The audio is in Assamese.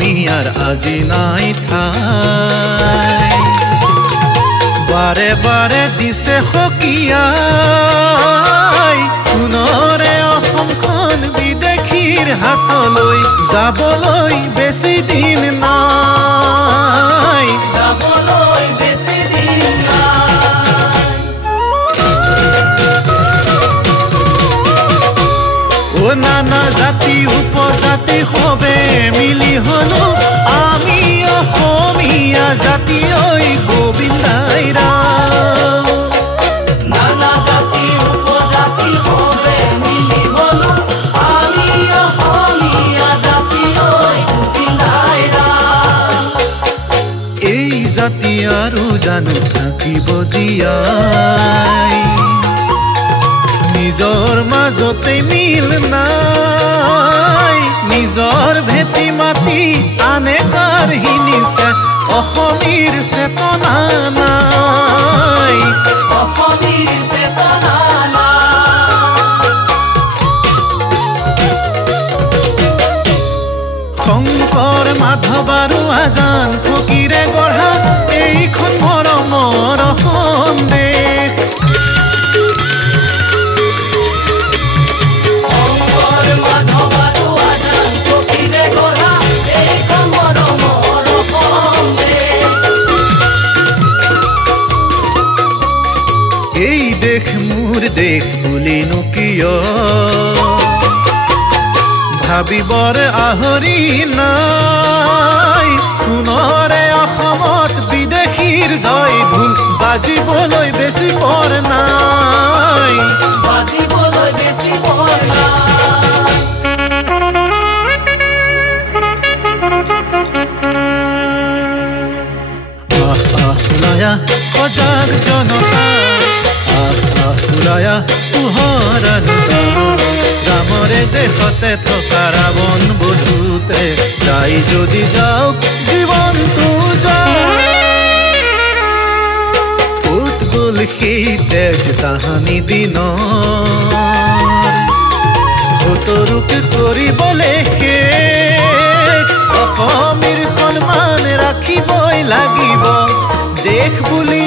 অসমীয়াৰ আজি নাই ঠাই বাৰে বাৰে দিছে সকীয়াই সোণৰে অসমখন বিদেশীৰ হাতলৈ যাবলৈ বেছি দিন নাই যাবলৈ বেছি দিন নাই ও নানা জাতি উপজাতি সবে মিলি হলো আমি অসমীয়া জাতি ঐ গোবিন্দাই ৰাম নানা জাতি উপজাতি সবে মিলি হলো আমি অসমীয়া জাতি ঐ গোবিন্দাই ৰাম এই জাতি আৰু জানো থাকিব জীয়াই নিজৰ মাজতে মিল নাই নিজৰ ভেটি মাটি আনে কাঢ়ি নিছে অসমীৰ চেতনা নাই অসমীৰ চেতনা শংকৰ মাধৱ আৰু আজান ফকীৰে গঢ়া এইখন মৰমৰ অসম দেশ এই দেশ মোৰ দেশ বুলিনো কিয় ভাবিবৰ আহৰি নাই সোণৰে অসমত বিদেশীৰ জয় ঢোল বাজিবলৈ বেছি পৰ নাই বাজিবলৈ বেছি পৰ নাই আহ সজাগ জনতা ওলায়া পোহৰা ৰামৰে দেশতে থকা ৰাৱণ বধূতে যাই যদি যাওক জীৱনটো যাওক ক'ত গ'ল সেই তেজ তাহানি দিনৰ সতৰুকে কৰিবলে শেষ অসমীৰ সন্মান ৰাখিবই লাগিব দেশ বুলি